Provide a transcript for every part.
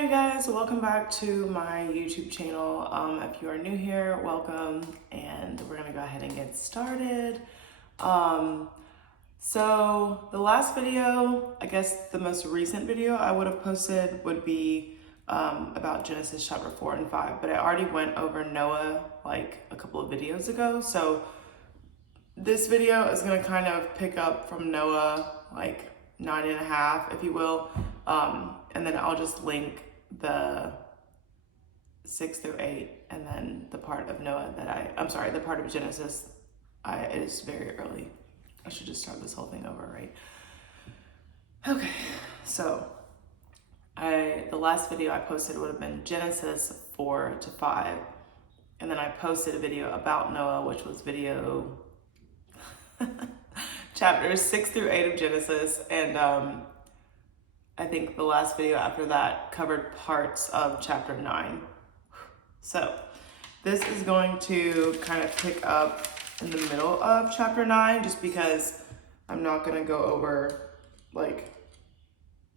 Hi you guys, welcome back to my YouTube channel. If you are new here, welcome, and we're gonna go ahead and get started. So the last video, I guess the most recent video I would have posted would be about Genesis chapter 4 and 5, but I already went over Noah like a couple of videos ago. So this video is gonna kind of pick up from Noah like 9.5, if you will. And then I'll just link the 6 through 8, and then the part of Noah that the part of Genesis, it is very early. I should just start this whole thing over, right? Okay, so the last video I posted would have been Genesis 4 to 5, and then I posted a video about Noah, which was video chapters 6 through 8 of Genesis, and I think the last video after that covered parts of chapter 9. So this is going to kind of pick up in the middle of chapter 9, just because I'm not going to go over like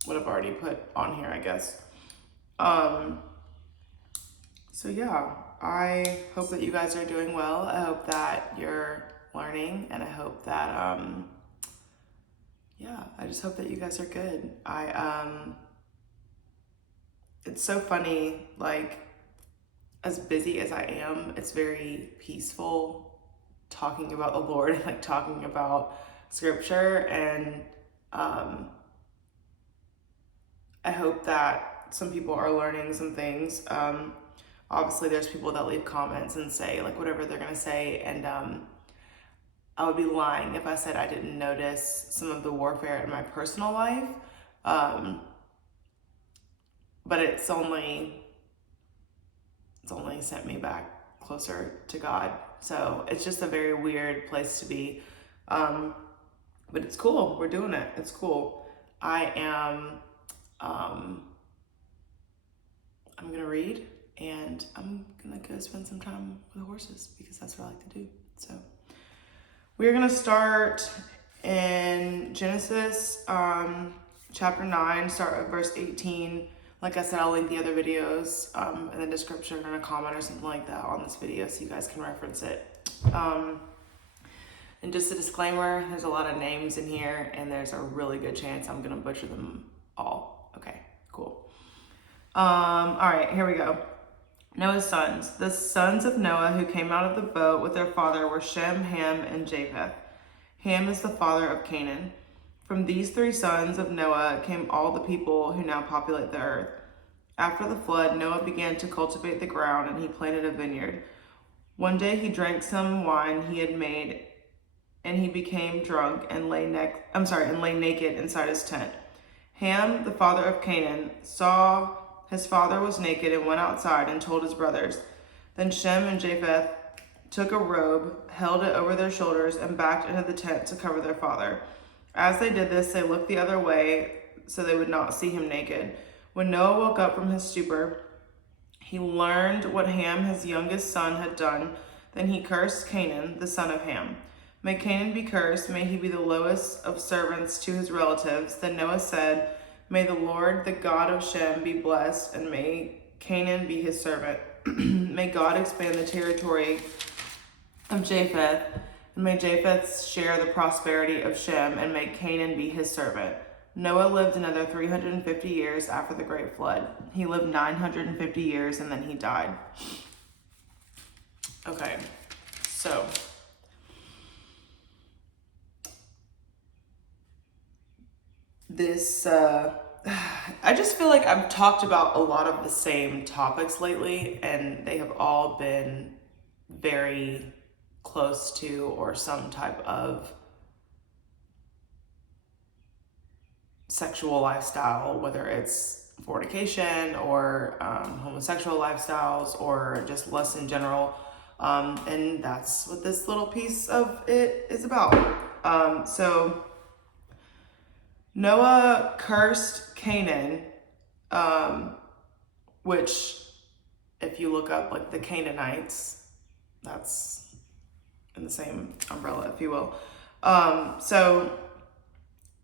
what I've already put on here, I guess. So yeah, I hope that you guys are doing well. I hope that you're learning, and I hope that yeah, I just hope that you guys are good. It's so funny, like, as busy as I am, it's very peaceful talking about the Lord and like talking about scripture, and I hope that some people are learning some things. Obviously there's people that leave comments and say like whatever they're gonna say, and I would be lying if I said I didn't notice some of the warfare in my personal life. But it's only sent me back closer to God. So it's just a very weird place to be. But it's cool. We're doing it. It's cool. I'm gonna read, and I'm gonna go spend some time with the horses because that's what I like to do. So we're gonna start in Genesis chapter 9, start at verse 18. Like I said, I'll link the other videos in the description or in a comment or something like that on this video so you guys can reference it. And just a disclaimer, there's a lot of names in here, and there's a really good chance I'm gonna butcher them all. Okay, cool. All right, here we go. Noah's sons. The sons of Noah who came out of the boat with their father were Shem, Ham, and Japheth. Ham is the father of Canaan. From these three sons of Noah came all the people who now populate the earth. After the flood, Noah began to cultivate the ground, and he planted a vineyard. One day he drank some wine he had made, and he became drunk and lay naked inside his tent. Ham, the father of Canaan, saw his father was naked and went outside and told his brothers. Then Shem and Japheth took a robe, held it over their shoulders, and backed into the tent to cover their father. As they did this, they looked the other way so they would not see him naked. When Noah woke up from his stupor, he learned what Ham, his youngest son, had done. Then he cursed Canaan, the son of Ham. May Canaan be cursed, may he be the lowest of servants to his relatives. Then Noah said, may the Lord, the God of Shem, be blessed, and may Canaan be his servant. May God expand the territory of Japheth, and may Japheth share the prosperity of Shem, and may Canaan be his servant. Noah lived another 350 years after the great flood. He lived 950 years, and then he died. Okay, so this, I just feel like I've talked about a lot of the same topics lately, and they have all been very close to or some type of sexual lifestyle, whether it's fornication or homosexual lifestyles or just lust in general. And that's what this little piece of it is about. So Noah cursed Canaan, which if you look up like the Canaanites, that's in the same umbrella, if you will. So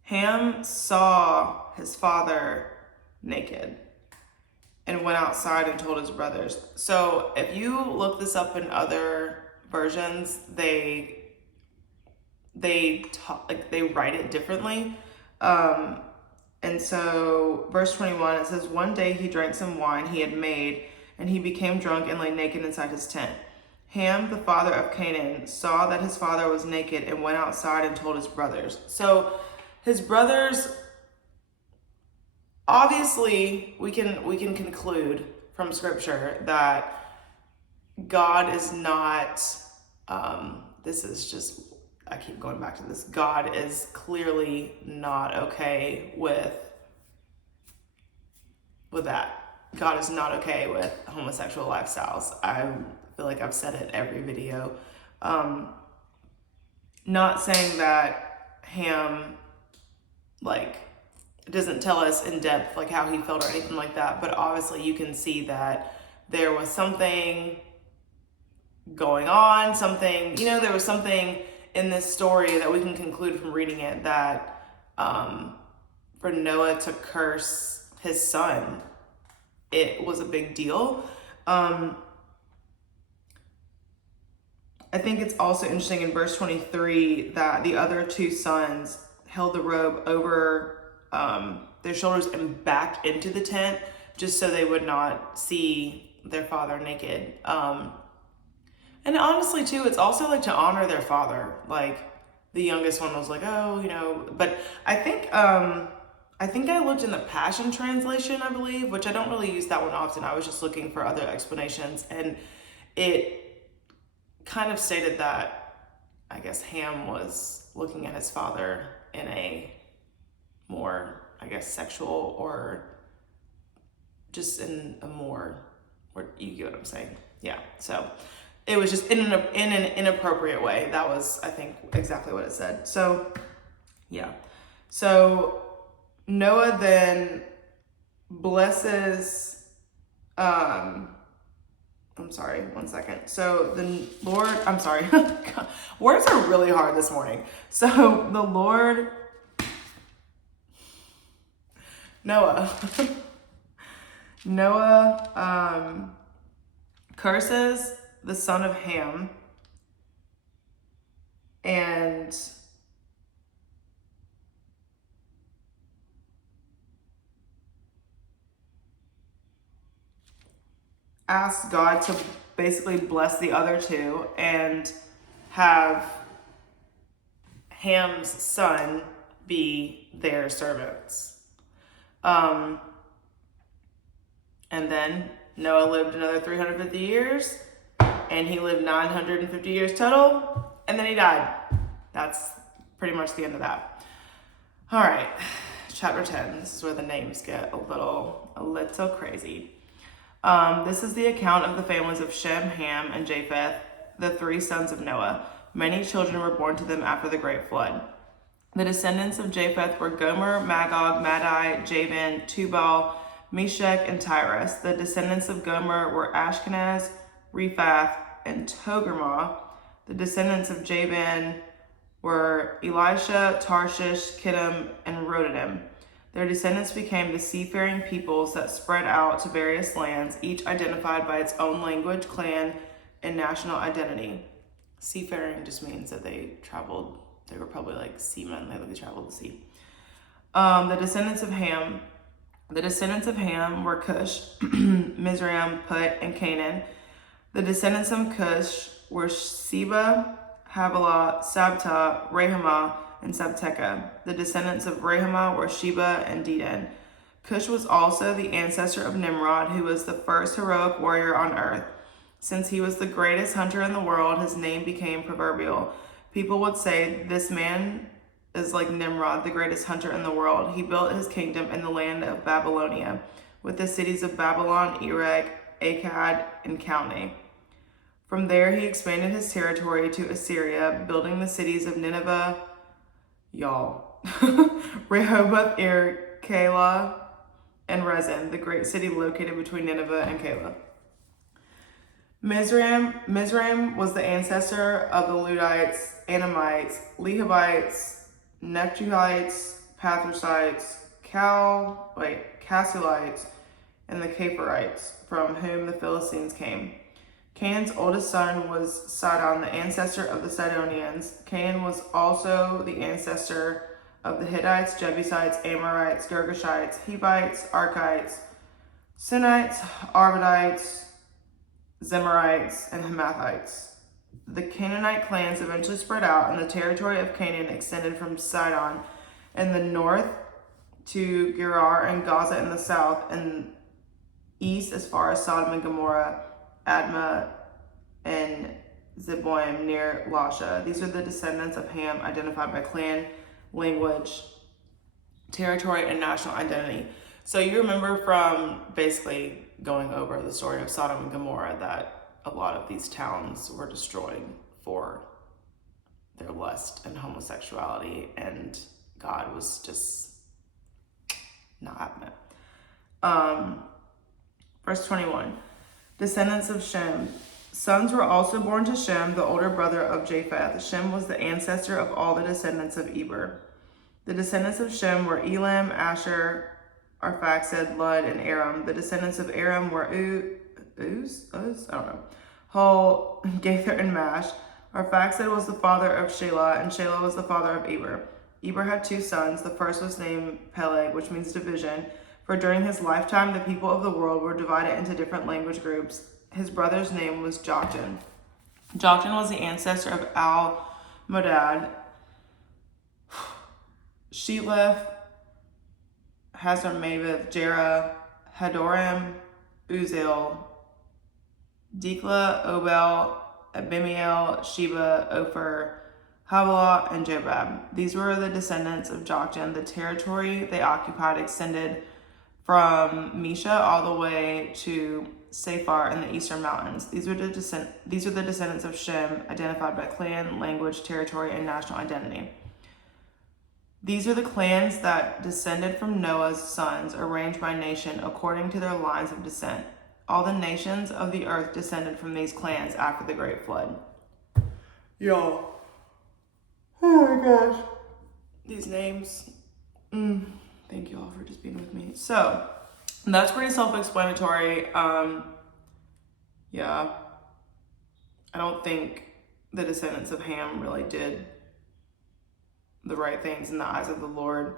Ham saw his father naked. and went outside and told his brothers. So if you look this up in other versions, they write it differently. And so verse 21, it says, one day he drank some wine he had made, and he became drunk and lay naked inside his tent. Ham, the father of Canaan, saw that his father was naked and went outside and told his brothers. So his brothers, obviously, we can conclude from scripture that God is not, this is just, I keep going back to this. God is clearly not okay with that. God is not okay with homosexual lifestyles. I feel like I've said it every video. Not saying that Ham, like, doesn't tell us in depth, like, how he felt or anything like that, but obviously you can see that there was something going on, there was something in this story that we can conclude from reading it that for Noah to curse his son, it was a big deal. I think it's also interesting in verse 23 that the other two sons held the robe over their shoulders and back into the tent just so they would not see their father naked. And honestly, too, it's also like to honor their father. Like, the youngest one was like, oh, but I think I looked in the Passion Translation, I believe, which I don't really use that one often. I was just looking for other explanations, and it kind of stated that, I guess, Ham was looking at his father in a more, I guess, sexual or just in a more, or you get what I'm saying? Yeah, so it was just in an inappropriate way. That was, I think, exactly what it said. So, yeah. So Noah then blesses, I'm sorry, one second. So the Lord, I'm sorry, words are really hard this morning. So the Lord, Noah curses the son of Ham and asks God to basically bless the other two and have Ham's son be their servants. And then Noah lived another 350 years, and he lived 950 years total, and then he died. That's pretty much the end of that. All right, chapter 10. This is where the names get a little crazy. This is the account of the families of Shem, Ham, and Japheth, the three sons of Noah. Many children were born to them after the great flood. The descendants of Japheth were Gomer, Magog, Madai, Javan, Tubal, Meshech, and Tyrus. The descendants of Gomer were Ashkenaz, Rephath, and Togarmah. The descendants of Javan were Elisha, Tarshish, Kittim, and Rodanim. Their descendants became the seafaring peoples that spread out to various lands, each identified by its own language, clan, and national identity. Seafaring just means that they traveled. They were probably like seamen. They traveled the sea. The descendants of Ham were Cush, Mizraim, Put, and Canaan. The descendants of Cush were Sheba, Havilah, Sabta, Rehamah, and Sabteka. The descendants of Rehamah were Sheba and Dedan. Cush was also the ancestor of Nimrod, who was the first heroic warrior on earth. Since he was the greatest hunter in the world, his name became proverbial. People would say, this man is like Nimrod, the greatest hunter in the world. He built his kingdom in the land of Babylonia, with the cities of Babylon, Erech, Akkad, and Calneh. From there, he expanded his territory to Assyria, building the cities of Nineveh, Rehoboth, Ir, Calah, and Rezin, the great city located between Nineveh and Calah. Mizraim was the ancestor of the Ludites, Anamites, Lehabites, Neptuhites, Pathrusites, Casulites, and the Caphorites, from whom the Philistines came. Canaan's oldest son was Sidon, the ancestor of the Sidonians. Canaan was also the ancestor of the Hittites, Jebusites, Amorites, Girgashites, Hivites, Archites, Sinites, Arvadites, Zemarites, and Hamathites. The Canaanite clans eventually spread out, and the territory of Canaan extended from Sidon in the north to Gerar and Gaza in the south, and east as far as Sodom and Gomorrah, Admah, and Zeboim near Lasha. These are the descendants of Ham, identified by clan, language, territory, and national identity. So you remember from basically going over the story of Sodom and Gomorrah that a lot of these towns were destroyed for their lust and homosexuality, and God was just not having it. Verse 21, descendants of Shem. Sons were also born to Shem, the older brother of Japheth. Shem was the ancestor of all the descendants of Eber. The descendants of Shem were Elam, Asher, Arphaxad, Lud, and Aram. The descendants of Aram were Uz? I don't know. Hul, Gaither, and Mash. Arphaxad was the father of Shelah, and Shelah was the father of Eber. Eber had 2 sons. The first was named Peleg, which means division, for during his lifetime the people of the world were divided into different language groups. His brother's name was Joktan. Joktan was the ancestor of Al-Modad, Sheleph, Hazarmaveth, Jerah, Hadoram, Uziel, Dikla, Obel, Abimiel, Sheba, Ophir, Havilah, and Jobab. These were the descendants of Joktan. The territory they occupied extended from Mesha all the way to Sephar in the eastern mountains. These are the descendants of Shem, identified by clan, language, territory, and national identity. These are the clans that descended from Noah's sons, arranged by nation according to their lines of descent. All the nations of the earth descended from these clans after the great flood. Y'all. Oh my gosh. These names. Thank you all for just being with me. So, that's pretty self-explanatory. Yeah. I don't think the descendants of Ham really did the right things in the eyes of the Lord.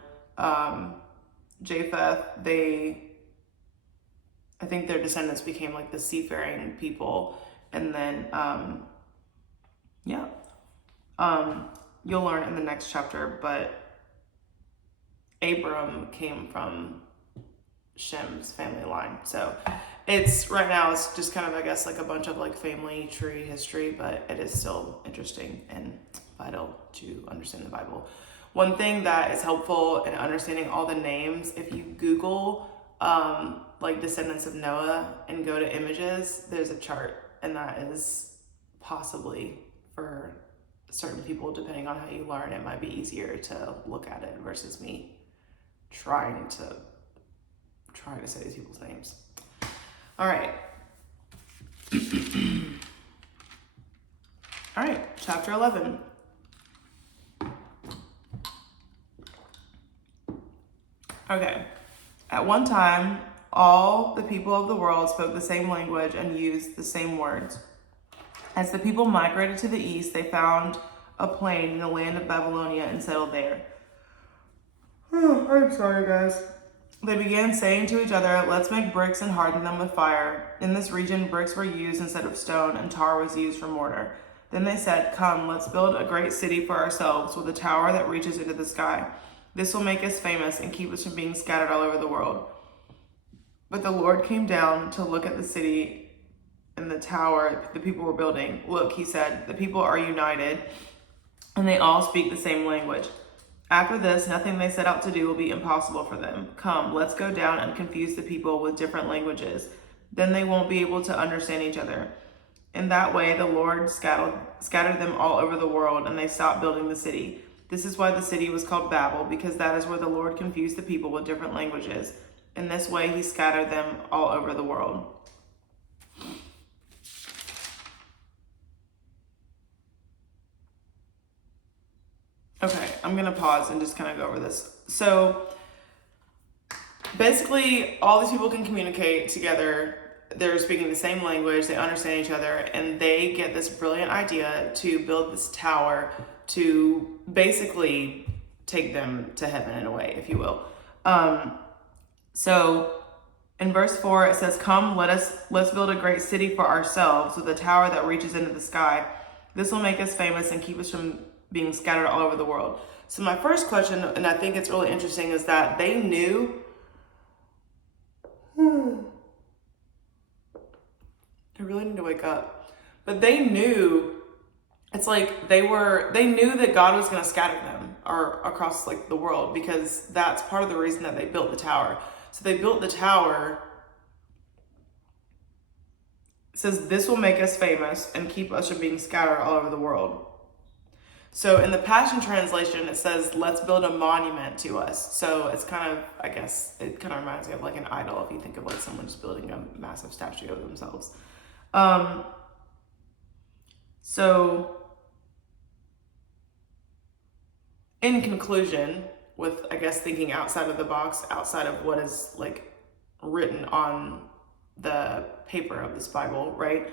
Japheth, I think their descendants became like the seafaring people. And then, you'll learn in the next chapter, but Abram came from Shem's family line. So right now it's just kind of, I guess, like a bunch of like family tree history, but it is still interesting and vital to understand the Bible. One thing that is helpful in understanding all the names, if you Google like descendants of Noah and go to images, there's a chart, and that is possibly for certain people, depending on how you learn, it might be easier to look at it versus me trying to say these people's names. All right. All right, chapter 11. Okay. At one time, all the people of the world spoke the same language and used the same words. As the people migrated to the east, they found a plain in the land of Babylonia and settled there. I'm sorry, guys. They began saying to each other, "Let's make bricks and harden them with fire." In this region, bricks were used instead of stone, and tar was used for mortar. Then they said, "Come, let's build a great city for ourselves with a tower that reaches into the sky. This will make us famous and keep us from being scattered all over the world." But the Lord came down to look at the city and the tower the people were building. "Look," he said, "the people are united, and they all speak the same language. After this, nothing they set out to do will be impossible for them. Come, let's go down and confuse the people with different languages. Then they won't be able to understand each other." In that way, the Lord scattered them all over the world, and they stopped building the city. This is why the city was called Babel, because that is where the Lord confused the people with different languages. In this way, he scattered them all over the world. Okay, I'm going to pause and just kind of go over this. So basically, all these people can communicate together. They're speaking the same language, they understand each other, and they get this brilliant idea to build this tower to basically take them to heaven in a way, if you will. So in verse 4, it says, "Come, let's build a great city for ourselves with a tower that reaches into the sky. This will make us famous and keep us from being scattered all over the world." So my first question, and I think it's really interesting, is that they knew I really need to wake up. But they knew, it's like they knew that God was going to scatter them or across like the world, because that's part of the reason that they built the tower. So they built the tower. It says, "This will make us famous and keep us from being scattered all over the world." So in the Passion Translation, it says, "Let's build a monument to us." So it's kind of, I guess, it kind of reminds me of like an idol, if you think of like someone just building a massive statue of themselves. So in conclusion, with, I guess, thinking outside of the box, outside of what is like written on the paper of this Bible, right?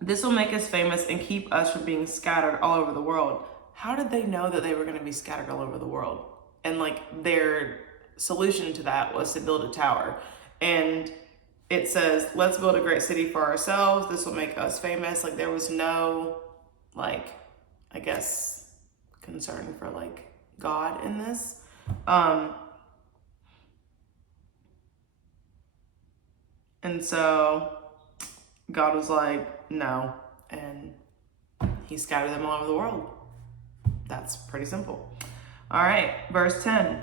This will make us famous and keep us from being scattered all over the world. How did they know that they were going to be scattered all over the world? And like their solution to that was to build a tower. And it says, "Let's build a great city for ourselves. This will make us famous." Like there was no, like, I guess, concern for like God in this. And so God was like, no, and he scattered them all over the world. That's pretty simple. All right, verse 10.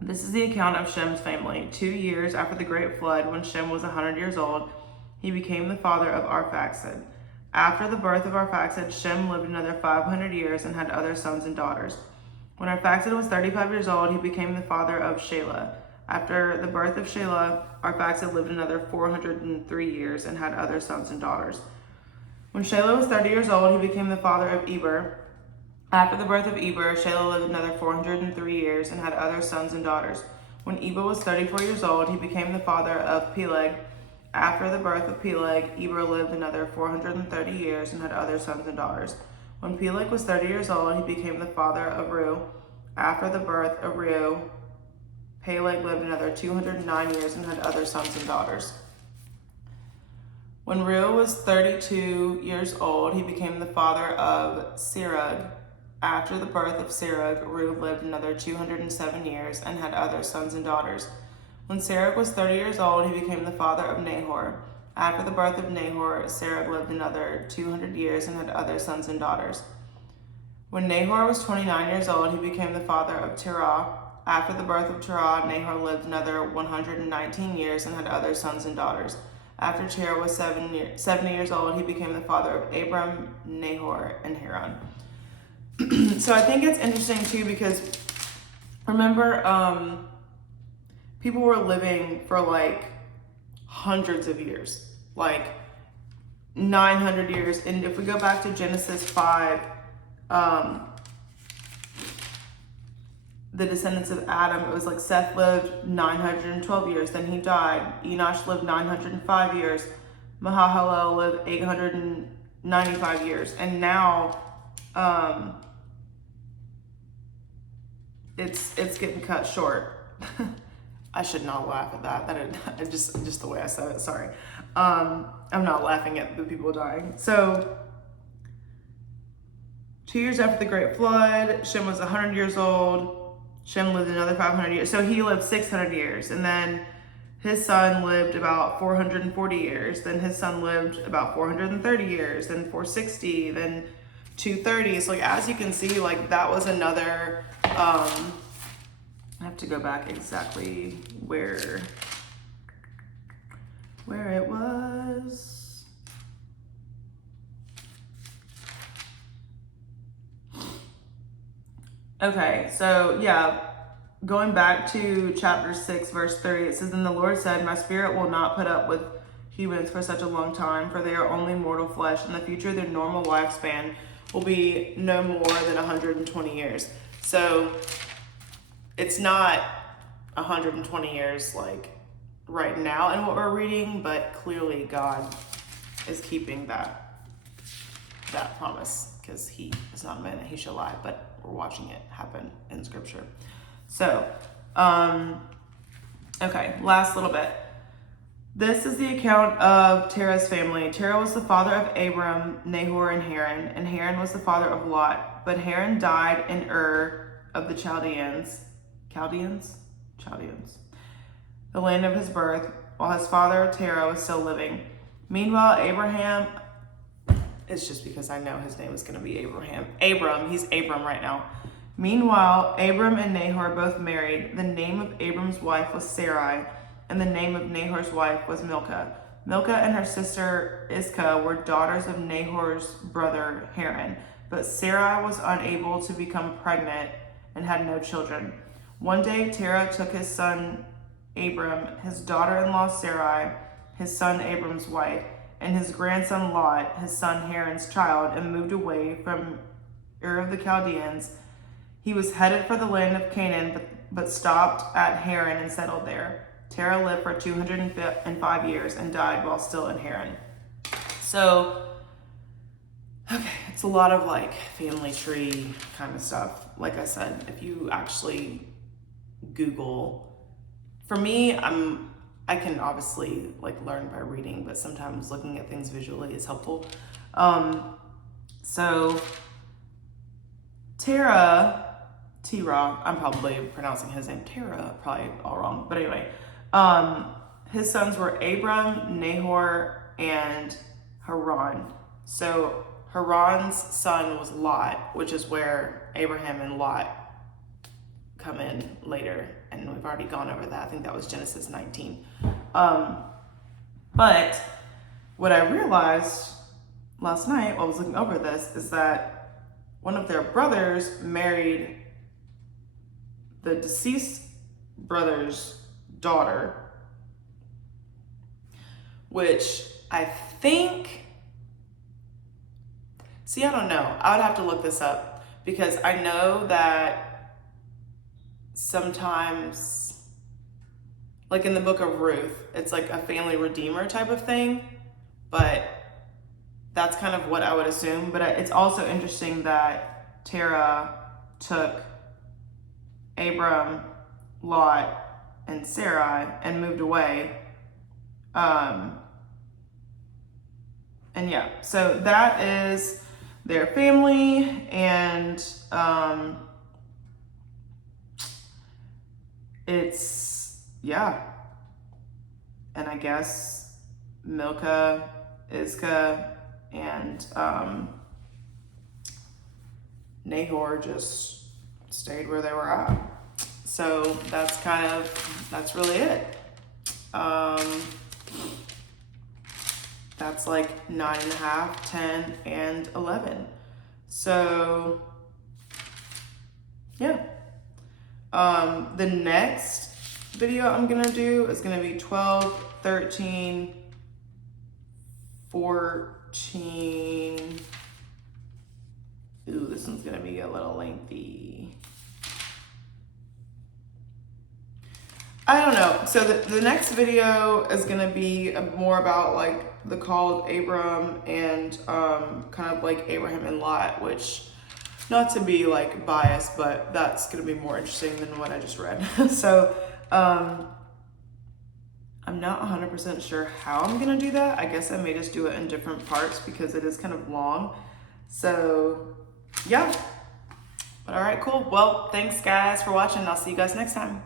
This is the account of Shem's family. 2 years after the great flood, when Shem was 100 years old, he became the father of Arphaxad. After the birth of Arphaxad, Shem lived another 500 years and had other sons and daughters. When Arphaxad was 35 years old, he became the father of Shelah. After the birth of Shelah, Arphaxad lived another 403 years and had other sons and daughters. When Shelah was 30 years old, he became the father of Eber. After the birth of Eber, Shelah lived another 403 years and had other sons and daughters. When Eber was 34 years old, he became the father of Peleg. After the birth of Peleg, Eber lived another 430 years and had other sons and daughters. When Peleg was 30 years old, he became the father of Reu. After the birth of Reu, Peleg lived another 209 years and had other sons and daughters. When Reu was 32 years old, he became the father of Serug. After the birth of Serug, Reu lived another 207 years and had other sons and daughters. When Serug was 30 years old, he became the father of Nahor. After the birth of Nahor, Serug lived another 200 years and had other sons and daughters. When Nahor was 29 years old, he became the father of Terah. After the birth of Terah, Nahor lived another 119 years and had other sons and daughters. After Terah was 70 years old, he became the father of Abram, Nahor, and Haran. So I think it's interesting too, because remember, people were living for like hundreds of years, like 900 years. And if we go back to Genesis 5, the descendants of Adam, it was like Seth lived 912 years, then he died. Enosh lived 905 years. Mahalalel lived 895 years. And now it's getting cut short. I should not laugh at that. Just the way I said it, sorry. I'm not laughing at the people dying. So 2 years after the great flood, Shem was 100 years old. Shem lived another 500 years. So he lived 600 years. And then his son lived about 440 years. Then his son lived about 430 years. Then 460. Then 230. So like, as you can see, like that was another, I have to go back exactly where it was. Okay, so yeah, going back to chapter 6, verse 30, it says, "Then the Lord said, my spirit will not put up with humans for such a long time, for they are only mortal flesh. In the future, their normal lifespan will be no more than 120 years. So it's not 120 years like right now in what we're reading, but clearly God is keeping that promise, because he is not a man that he shall lie, but we're watching it happen in scripture. So, okay, last little bit. This is the account of Terah's family. Terah was the father of Abram, Nahor, and Haran was the father of Lot. But Haran died in Ur of the Chaldeans, the land of his birth, while his father Terah was still living. Meanwhile, Abraham, it's just because I know his name is going to be Abram, he's Abram right now. Meanwhile, Abram and Nahor both married. The name of Abram's wife was Sarai, and the name of Nahor's wife was Milcah. Milcah and her sister Iscah were daughters of Nahor's brother Haran, but Sarai was unable to become pregnant and had no children. One day, Terah took his son Abram, his daughter-in-law Sarai, his son Abram's wife, and his grandson Lot, his son Haran's child, and moved away from Ur of the Chaldeans. He was headed for the land of Canaan, but stopped at Haran and settled there. Terah lived for 205 years and died while still in Haran. So, okay, it's a lot of like family tree kind of stuff. Like I said, if you actually Google, for me, I can obviously like learn by reading, but sometimes looking at things visually is helpful. So Terah, I'm probably pronouncing his name Terah, probably all wrong, but anyway, his sons were Abram, Nahor, and Haran. So Haran's son was Lot, which is where Abraham and Lot come in later, and we've already gone over that. I think that was Genesis 19. But what I realized last night while I was looking over this is that one of their brothers married the deceased brother's daughter, which I think, I don't know. I would have to look this up, because I know that sometimes, like in the book of Ruth, it's like a family redeemer type of thing, but that's kind of what I would assume. But it's also interesting that Terah took Abram, Lot, and Sarai and moved away. And yeah, so that is their family, and and I guess Milcah, Iscah, and Nahor just stayed where they were at. So that's really it. That's like 9.5, 10, and 11. So yeah. The next video I'm gonna do is gonna be 12, 13, 14. Ooh, this one's gonna be a little lengthy. I don't know. So the next video is gonna be more about like the call of Abram and kind of like Abraham and Lot, which, not to be like biased, but that's gonna be more interesting than what I just read. So I'm not 100% sure how I'm gonna do that. I guess I may just do it in different parts because it is kind of long. So yeah. But all right, cool. Well, thanks guys for watching. I'll see you guys next time.